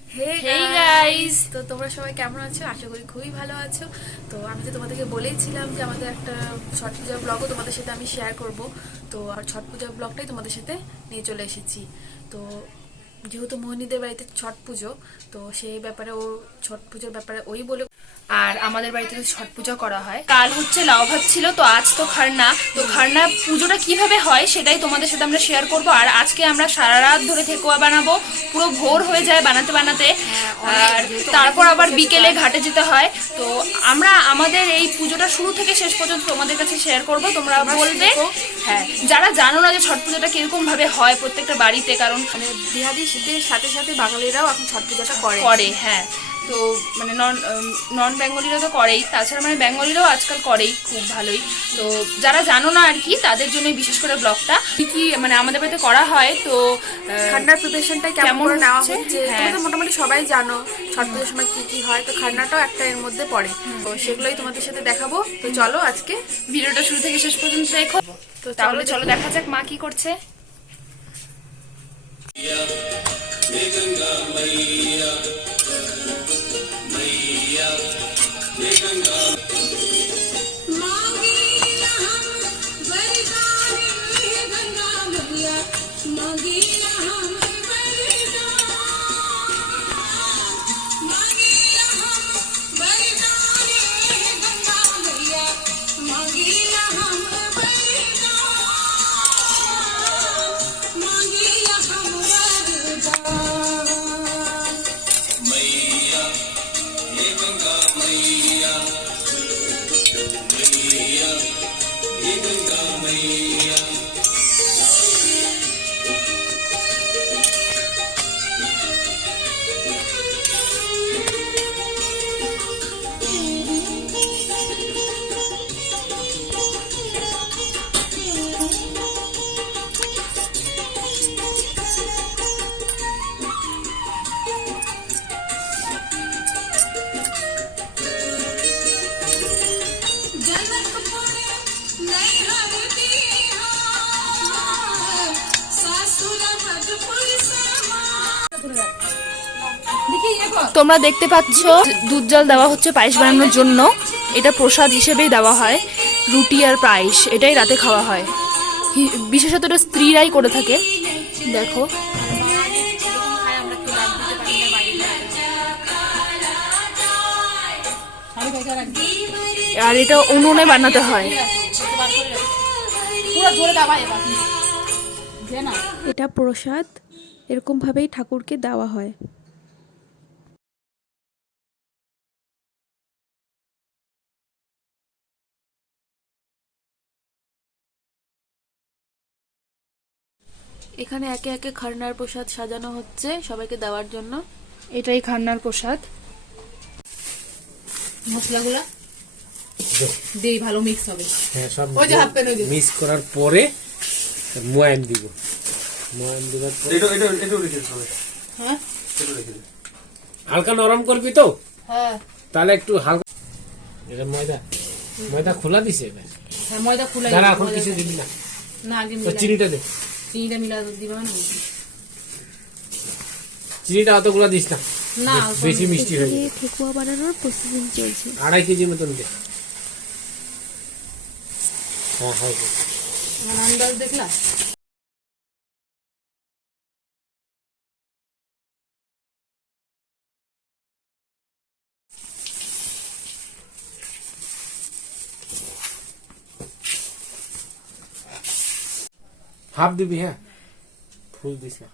Hey guys, তো তোমরা সবাই কেমন আছো? আশা করি খুবই ভালো আছো। তো আমি তো তোমাদেরকে বলেইছিলাম যে আমাদের একটা ছট পূজার ব্লগও তোমাদের সাথে আমি শেয়ার করব। তো আর ছট পূজার ব্লগটাই তোমাদের সাথে নিয়ে চলে এসেছি। তো যেহেতু মোহিনীদের বাড়িতে ছট পুজো, তো সেই ব্যাপারে ও ছট পুজোর ব্যাপারে ওই বলে। আর আমাদের বাড়িতে তো ছট পূজা করা হয়। কাল হচ্ছে লাউ ভাত ছিল, তো আজ তো খারনা। তো খারনা পুজোটা কিভাবে হয় সেটাই তোমাদের সাথে আমরা শেয়ার করব। আর আজকে আমরা সারা রাত ধরে ঠেকুয়া বানাবো, পুরো ভোর হয়ে যায় বানাতে বানাতে। আর তারপর আবার বিকেলে ঘাটে যেতে হয়। তো আমরা আমাদের এই পুজোটা শুরু থেকে শেষ পর্যন্ত তোমাদের কাছে শেয়ার করব, তোমরা বলবে। হ্যাঁ, যারা জানো না যে ছট পুজোটা কিরকম ভাবে হয় প্রত্যেকটা বাড়িতে, কারণ মানে বিহারিদের সাথে সাথে বাঙালিরাও এখন ছট পূজাটা করে। হ্যাঁ, তো মানে নন বেঙ্গলিরা তো করেই, তাছাড়া মানে বেঙ্গলিরাও আজকাল করেই খুব ভালোই। তো যারা জানো না আর কি, তাদের জন্য বিশেষ করে ব্লগটা কি মানে আমাদের বাড়িতে করা হয়। তো খান্নার প্রিপারেশনটা কেমন নেওয়া হচ্ছে তোমরা তো মোটামুটি সবাই জানো ছট পুজোর সময় কি কি হয়। তো খান্নাটাও একটা এর মধ্যে পড়ে, তো সেগুলোই তোমাদের সাথে দেখাবো। তো চলো আজকে ভিডিওটা শুরু থেকে শেষ পর্যন্ত দেখো। তো তাহলে চলো দেখা যাক মা কি করছে। তোমরা দেখতে পাচ্ছ দুধ জল দেওয়া হচ্ছে পায়েস বানানোর জন্য। এটা প্রসাদ হিসেবেই দেওয়া হয়। রুটি আর পায়েস এটাই রাতে খাওয়া হয়, বিশেষত এটা স্ত্রীরাই করে থাকে। দেখো আর এটা উনুনে বানাতে হয়। এটা প্রসাদ এরকম ভাবেই ঠাকুরকে দেওয়া হয়। এখানে একে একে খারনার প্রসাদ সাজানো হচ্ছে সবাইকে দেওয়ার জন্য। এটাই খারনার প্রসাদ। মশলাগুলা দেই ভালো মিক্স হবে। হ্যাঁ, সব মিক্স করার পরে ময়ান দিব। ময়ান দেওয়ার পরে এটা রেখে দিতে। হ্যাঁ, এটা রেখে দিতে। হালকা নরম করবি তো? হ্যাঁ, তাহলে একটু হালকা। এটা ময়দা খোলা দিছে এটা। হ্যাঁ, ময়দা খোলা। দাঁড়া, এখন কিছু দিবি না। না, আগে তো চিনিটা দে। চিনিটা মিলা দিবা না? চিনিটা অতগুলা দিস না, না বেশি মিষ্টি হয়ে যাবে। ঠেকুয়া বানানোর প্রসেসিং চলছে। 2.5 কেজি মতন দে। হ্যাঁ হ্যাঁ, আন্দাজ দেখলা? হাফ দিবি। হ্যাঁ, ফুল দিস না।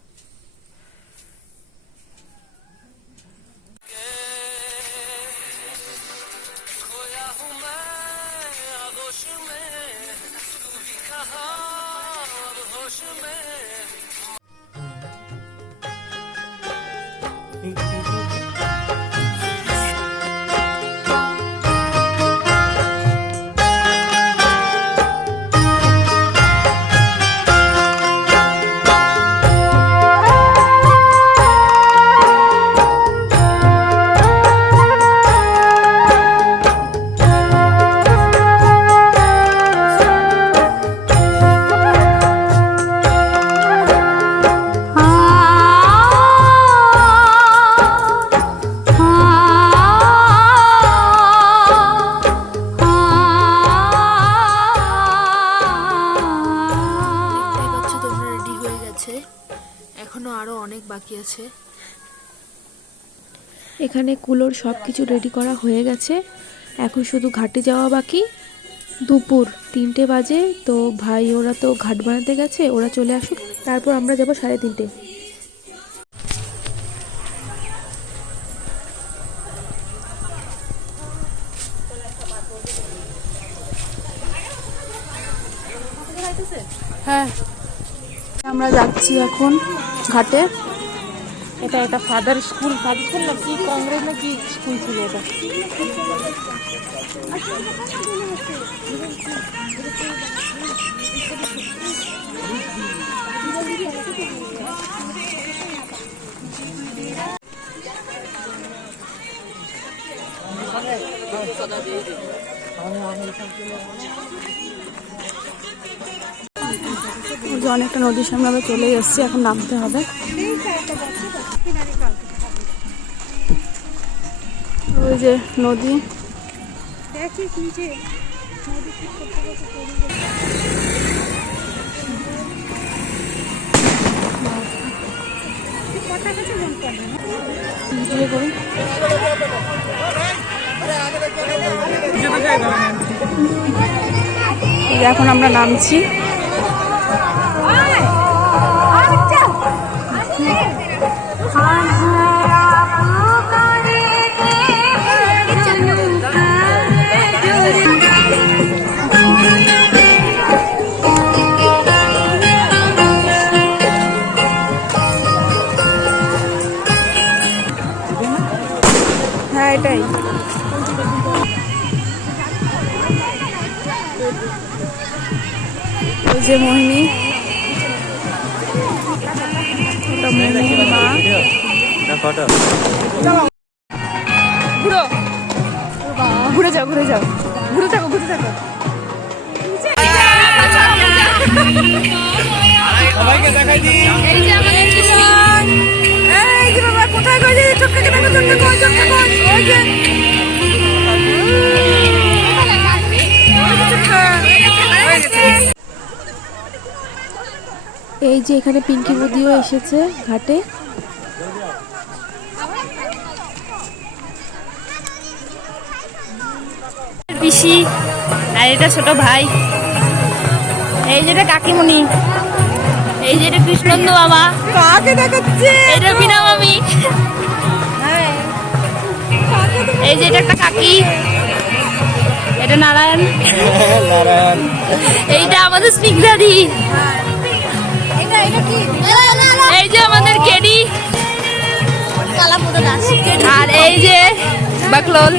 অনেক বাকি আছে। এখানে কুলোর সব কিছু রেডি করা হয়ে গেছে, এখন শুধু ঘাটে যাওয়া বাকি। দুপুর 3টে বাজে, তো ভাই ওরা তো ঘাট বানাতে গেছে, ওরা চলে আসুক, তারপর আমরা যাব 3:30। হ্যাঁ, আমরা যাচ্ছি এখন ঘাটে। এটা ফাদার স্কুল না কি কংগ্রেস না কি স্কুল ছিল এটা। অনেকটা নদীর সামনে আমরা চলে এসেছি, এখন নামতে হবে। ওই যে নদী, এখন আমরা নামছি। হ্যাঁ, এটাই। ওই যে মোহিনী, ওটা মোহিনীর মা। ঘুরে যাও, ঘুরে যাও, ঘুরে থাকো, ঘুরে থাকো। সবাইকে দেখাই দিই। এই যে আমাদের কিষান, এই যে বাবা কোথায় গেছে? চটকে দেখো, চটকে কোন, চটকে কোন, ওই যে এই যে এখানে পিঙ্কি বুদিও এসেছে ঘাটে। পিসি আর এটা ছোট ভাই, এই যেটা কাকিমণি, এই যেটা কৃষ্ণন্দু মামা, কাকে দেখাচ্ছে? এটা বিনা মামি, এই যে এটা একটা কাকি, এটা নারায়ণ, এইটা আমাদের স্নিগ্ধাদি, এই যে আমাদের কেডি, আর এই যে বাকলোল।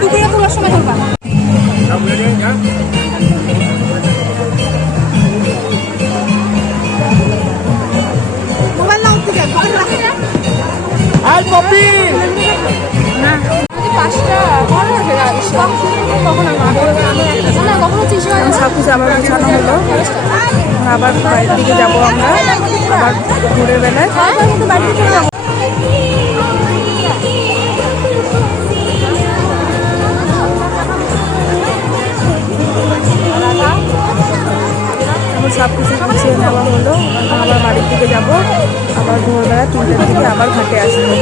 টুকুরা তোলার সময় ধরবা। মোবাইল নাও থেকে আর কপি না 5টা সব কিছু আবার গোছানো হলো, আবার বাড়ির দিকে যাবো আমরা, আবার ভোরের বেলায়। সব কিছু গুছিয়ে নেওয়া হলো, আবার বাড়ির দিকে যাবো, আবার ভোরবেলা 3টার দিকে আবার ঘাটে আসবো।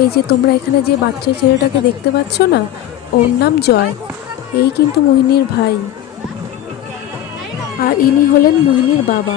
এই যে তোমরা এখানে যে বাচ্চা ছেলেটাকে দেখতে পাচ্ছ না, ওর নাম জয়, এই কিন্তু মোহিনীর ভাই, আর ইনি হলেন মোহিনীর বাবা।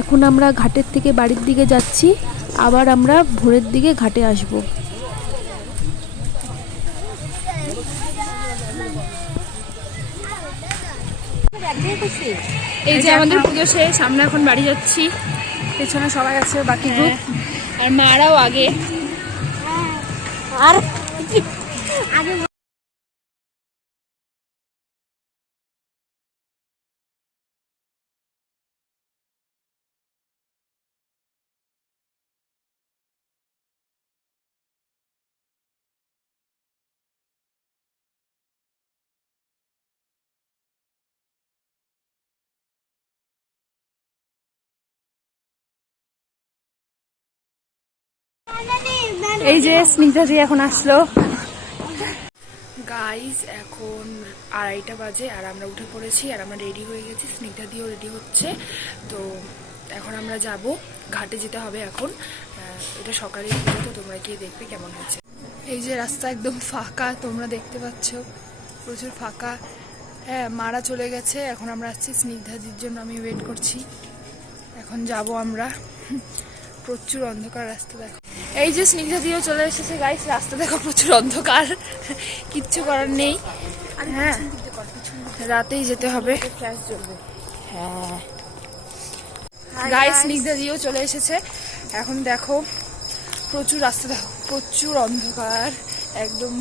এখন আমরা ঘাটের থেকে বাড়ির দিকে যাচ্ছি, আবার আমরা ভোরের দিকে ঘাটে আসব। এই যে আমাদের পুজো শেষ, আমরা এখন বাড়ি যাচ্ছি। পেছনে সবাই আছে, বাকি গ্রুপ। আর মারাও আগে। আর এই যে স্নিগ্ধাদি এখন আসলো। গাইজ এখন 2:30 বাজে আর আমরা উঠে পড়েছি আর আমরা রেডি হয়ে গেছি, স্নিগ্ধা দিয়েও রেডি হচ্ছে। তো এখন আমরা যাব, ঘাটে যেতে হবে এখন। এটা সকালের ভিডিও, তো তোমরা গিয়ে দেখবে কেমন হচ্ছে। এই যে রাস্তা একদম ফাঁকা, তোমরা দেখতে পাচ্ছ প্রচুর ফাঁকা। হ্যাঁ, মারা চলে গেছে, এখন আমরা আসছি স্নিগ্ধাদির জন্য, আমি ওয়েট করছি। এখন যাব আমরা, প্রচুর অন্ধকার রাস্তা দেখো। এই যে স্নিগ্ধা দিয়েও চলে এসেছে গাইস, রাস্তা দেখো প্রচুর অন্ধকার, কিচ্ছু করার নেই। হ্যাঁ, রাতেই যেতে হবে। হ্যাঁ গাইস, স্নিগ্ধা দিয়েও চলে এসেছে। এখন দেখো প্রচুর রাস্তা দেখো, প্রচুর অন্ধকার একদম,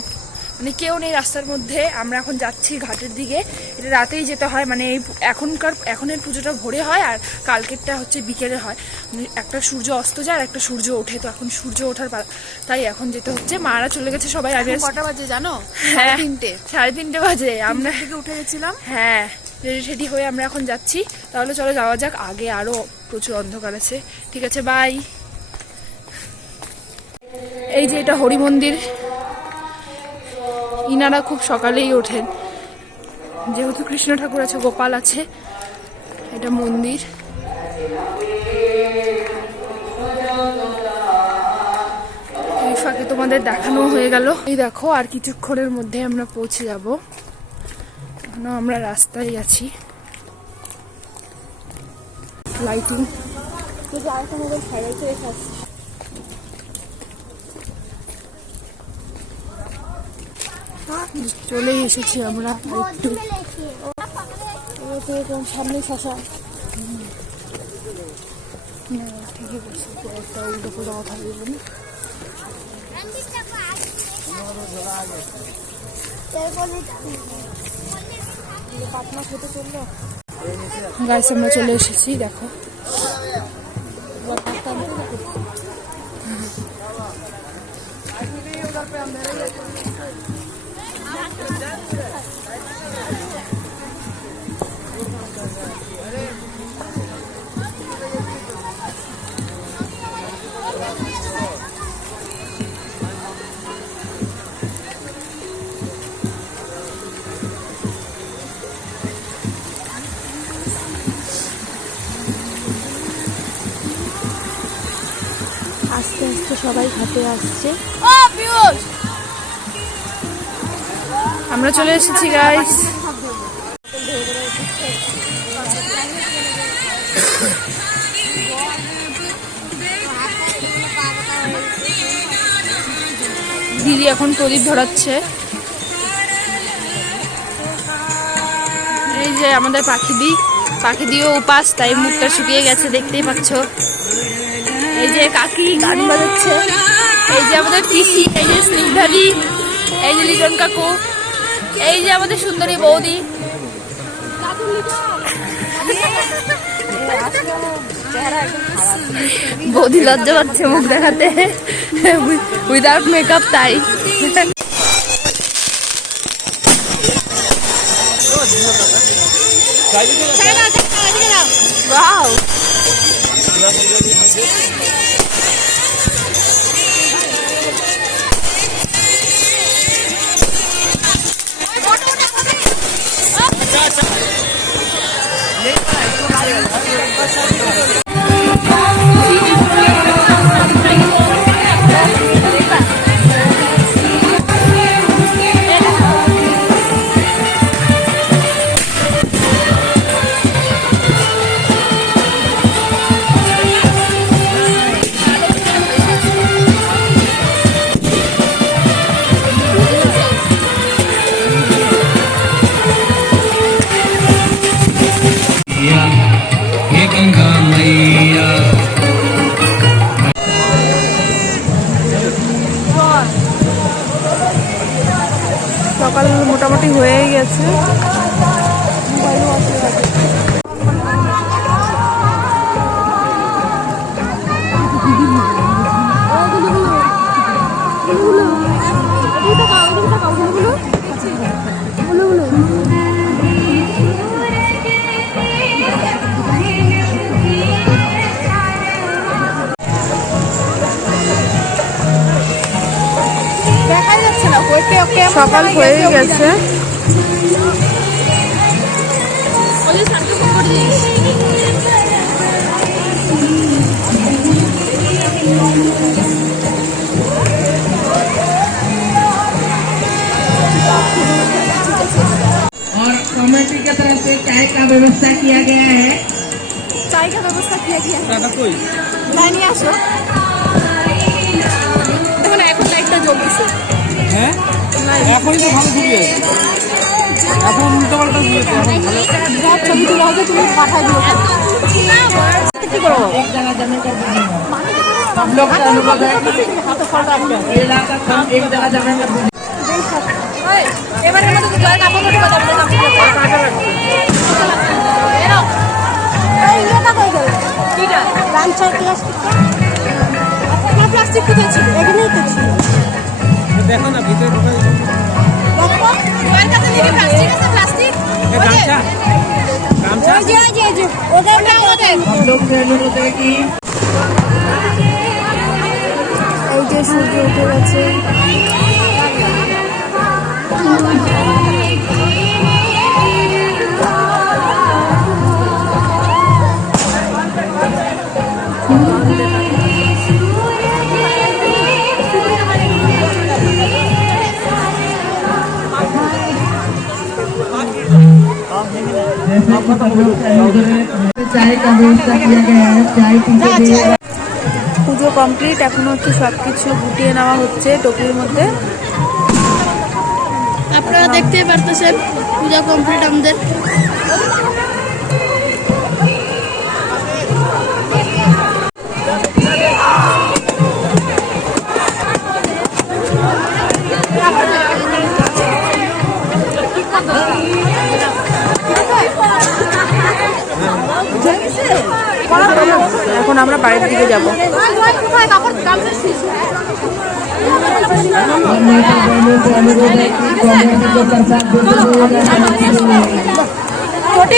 মানে কেউ নেই রাস্তার মধ্যে। আমরা এখন যাচ্ছি ঘাটের দিকে। এটা রাতেই যেতে হয়, মানে এখনের পুজোটা ভোরে হয় আর কালকেরটা হচ্ছে বিকেলে হয়। মানে একটা সূর্য অস্ত যায় আর একটা সূর্য ওঠে, তো এখন সূর্য ওঠার তাই এখন যেতে হচ্ছে। মারা চলে গেছে সবাই আগে। কটা বাজে জানো? হ্যাঁ, 3:30 3:30 বাজে। আমরা থেকে উঠে গেছিলাম। হ্যাঁ, রেডি হয়ে আমরা এখন যাচ্ছি। তাহলে চলো যাওয়া যাক, আগে আরো প্রচুর অন্ধকার আছে। ঠিক আছে, বাই। এই যে এটা হরি মন্দির, ইনারা খুব সকালেই ওঠেন, যেহেতু কৃষ্ণ ঠাকুর আছে, গোপাল আছে। এটা মন্দির। এই ফাঁকে তোমাদের দেখানো হয়ে গেল। এই দেখো, আর কিছুক্ষণের মধ্যে আমরা পৌঁছে যাব। এখনো আমরা রাস্তায় আছি। লাইটিং চলে এসেছি আমরা একটু সামনে শশা। ঠিকই বলছি, একটা উল্টো করে কথা বলবো না। গাইস, আমরা চলে এসেছি, দেখো। আস্তে আস্তে সবাই ঘাটে আসছে। আমরা চলে এসেছি গাইস। দিদি এখন প্রদীপ ধরাচ্ছে। এই যে আমাদের পাখি দিয়েও উপাস, তাই মুখটা শুকিয়ে গেছে, দেখতেই পাচ্ছ। এই যে কাকি গান বাজাচ্ছে। এই যে আমাদের পিসি, এই যে স্নিগ্ধাদি, এই যে লিটন কাকু, এই যে আমাদের সুন্দরী বৌদি। বৌদি লজ্জা পাচ্ছে মুখ দেখাতে, উইদাউট মেকআপ, তাই। Wow! हे गंगा मैया। সকাল মোটামুটি হয়েই গেছে। সকাল হয়ে গেছে। और कमेटी की तरफ से चाय का व्यवस्था किया गया है। চাই কা ব্যবস্থা কি কি নাই নিয়ে আসো দেখো না এখন লাইটটা জ্বলতেছে হ্যাঁ এখনই তো ভালো ছবি এখন উল্টো পাল্টা ছবি যা ছবি তোলা হবে তুমি পাঠাই দিও কি করবো एक जगह जमे कर दीजिए। सब लोग का अनुभव है कि ये इलाका हम एक जगह जमे कर दीजिए। এবারে মধ্যে জয় কাপড় উঠে প্লাস্টিক কোথায় ছিল এখানেই তো ছিল দেখো না ভিতরে ঢোকা জয়ের কাছে নাকি প্লাস্টিক আছে প্লাস্টিক গামছা গামছা ওদের ওদের हम लोग से अनुरोध है कि এই যে সূর্য উঠে গেছে। चाय का व्यवस्था किया गया है। चाय पी के जाइए। পুজো কমপ্লিট, এখন হচ্ছে সব কিছু গুটিয়ে নেওয়া হচ্ছে টুকরির মধ্যে। আপনারা দেখতেই পারতেছেন পূজা কমপ্লিট আমাদের। এখন আমরা বাড়ির দিকে যাব।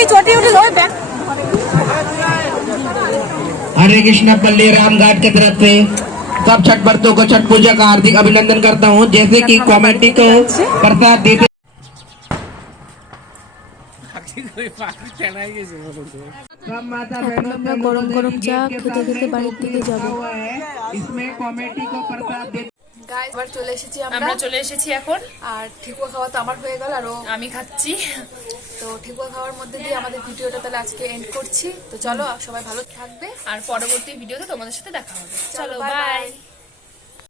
छोटी उठी लो बैग। हरे कृष्णा पल्ली रामघाट की तरफ से सब छठ व्रतों को छठ पूजा का हार्दिक अभिनंदन करता हूँ। जैसे कि कमेटी को प्रसाद देते सब माता बहनों আমরা গরম গরম চা খেতে খেতে বাড়ির দিকে যাব। इसमें कमेटी को प्रसाद देते গাইস এবার চলে এসেছি আমরা আমরা। চলে এসেছি এখন। আর ঠেকুয়া খাওয়া তো আমার হয়ে গেল, আরো আমি খাচ্ছি। তো ঠেকুয়া খাওয়ার মধ্যে দিয়ে আমাদের ভিডিওটা তাহলে আজকে এন্ড করছি। তো চলো সবাই ভালো থাকবে। আর পরবর্তী ভিডিওতে তোমাদের সাথে দেখা হবে। চলো bye বাই। bye।